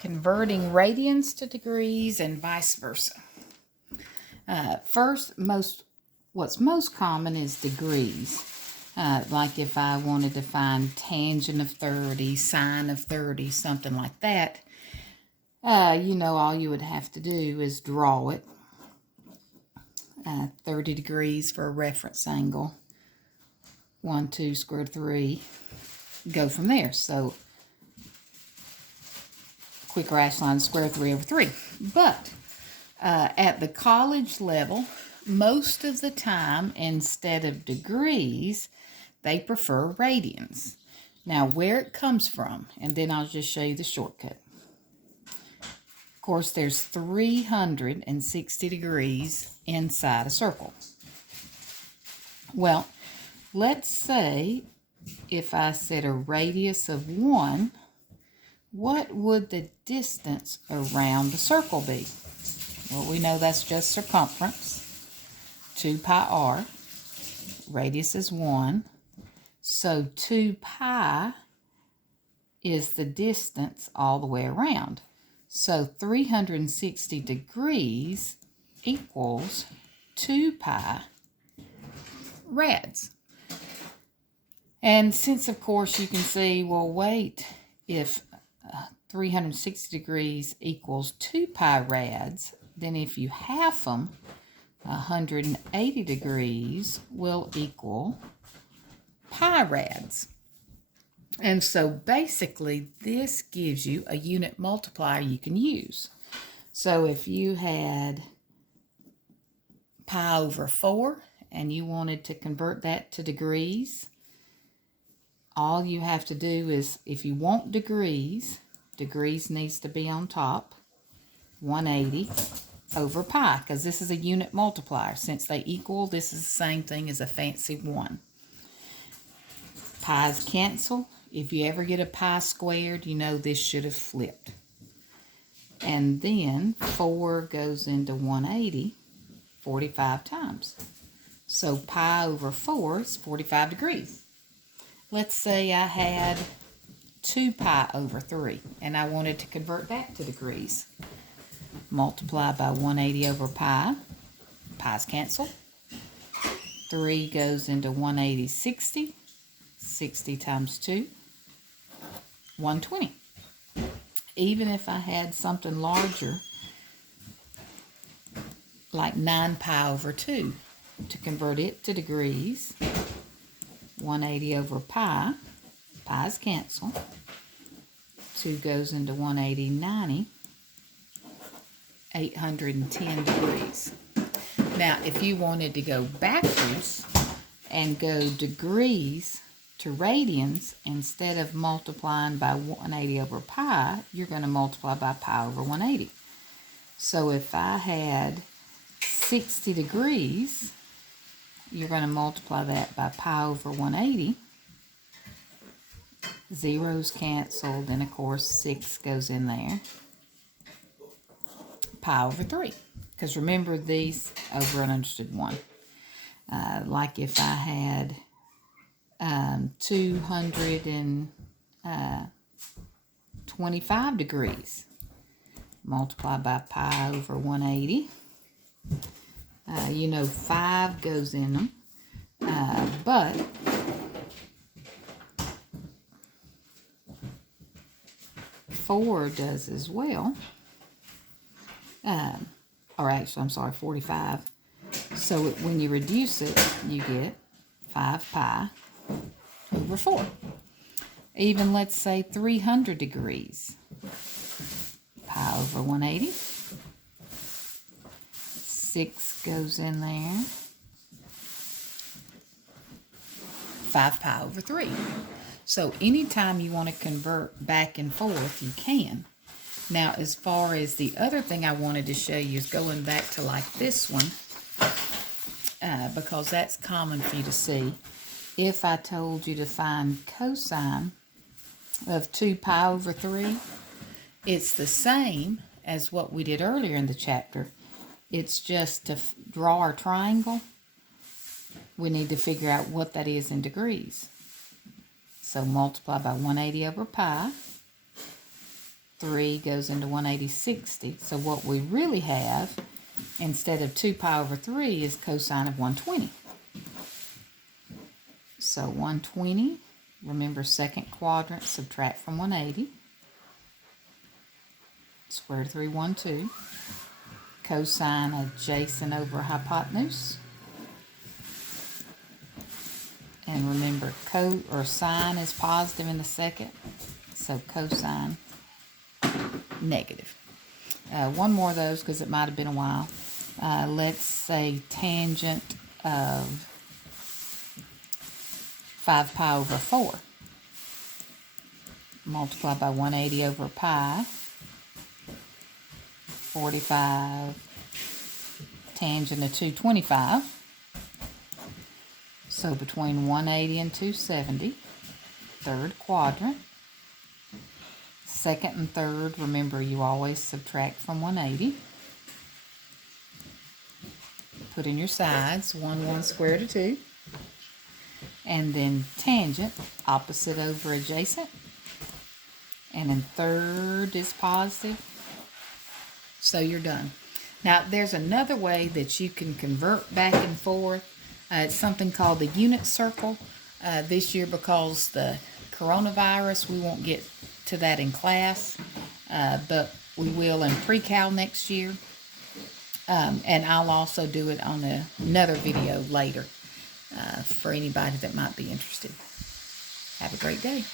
converting radians to degrees and vice versa. First, what's most common is degrees. Like if I wanted to find tangent of 30, sine of 30, something like that, all you would have to do is draw it. 30 degrees for a reference angle. 1, 2, square 3. Go from there. So, quick rash line, square 3 over 3. But at the college level, most of the time, instead of degrees, they prefer radians. Now, where it comes from, and then I'll just show you the shortcut. Of course, there's 360 degrees inside a circle. Well, let's say if I set a radius of 1, what would the distance around the circle be? Well, we know that's just circumference, 2 pi r. Radius is 1. So 2 pi is the distance all the way around. So 360 degrees equals 2 pi rads. And since, of course, you can see, well, wait, if 360 degrees equals 2 pi rads, then if you half them, 180 degrees will equal pi rads. And so basically this gives you a unit multiplier you can use. So if you had pi over 4 and you wanted to convert that to degrees, all you have to do is, if you want degrees needs to be on top, 180 over pi, because this is a unit multiplier. Since they equal, this is the same thing as a fancy 1. Pi's cancel. If you ever get a pi squared, you know this should have flipped. And then 4 goes into 180 45 times. So pi over 4 is 45 degrees. Let's say I had 2 pi over 3, and I wanted to convert that to degrees. Multiply by 180 over pi. Pi's cancel. 3 goes into 180, 60. 60 times 2, 120. Even if I had something larger, like 9 pi over 2, to convert it to degrees, 180 over pi, pi's cancel. 2 goes into 180, 90, 810 degrees. Now, if you wanted to go backwards and go degrees to radians, instead of multiplying by 180 over pi, you're going to multiply by pi over 180. So if I had 60 degrees, you're going to multiply that by pi over 180. Zeros canceled, and of course 6 goes in there. Pi over 3. Because remember, these over and understood 1. Like if I had 225 degrees, multiply by pi over 180. 5 goes in them, but four does as well. Or actually, I'm sorry, 45. So when you reduce it, you get 5 pi over 4. Even, let's say, 300 degrees. Pi over 180. 6 goes in there. 5 pi over 3. So anytime you want to convert back and forth, you can. Now, as far as the other thing I wanted to show you is going back to like this one, because that's common for you to see. If I told you to find cosine of 2 pi over 3, it's the same as what we did earlier in the chapter. It's just to draw our triangle, we need to figure out what that is in degrees. So multiply by 180 over pi. 3 goes into 180/60. So what we really have, instead of 2 pi over 3, is cosine of 120. So 120, remember second quadrant, subtract from 180. Square root of 3, 1, 2. Cosine adjacent over hypotenuse. And remember, sine is positive in the second, so cosine negative. One more of those because it might have been a while. Let's say tangent of 5 pi over 4. Multiply by 180 over pi. 45 tangent of 225. So between 180 and 270, third quadrant. Second and third, remember you always subtract from 180. Put in your sides, 1 square root of 2. And then tangent, opposite over adjacent. And then third is positive. So you're done. Now there's another way that you can convert back and forth. It's something called the unit circle. This year, because the coronavirus, we won't get to that in class, but we will in pre-cal next year. And I'll also do it on another video later for anybody that might be interested. Have a great day.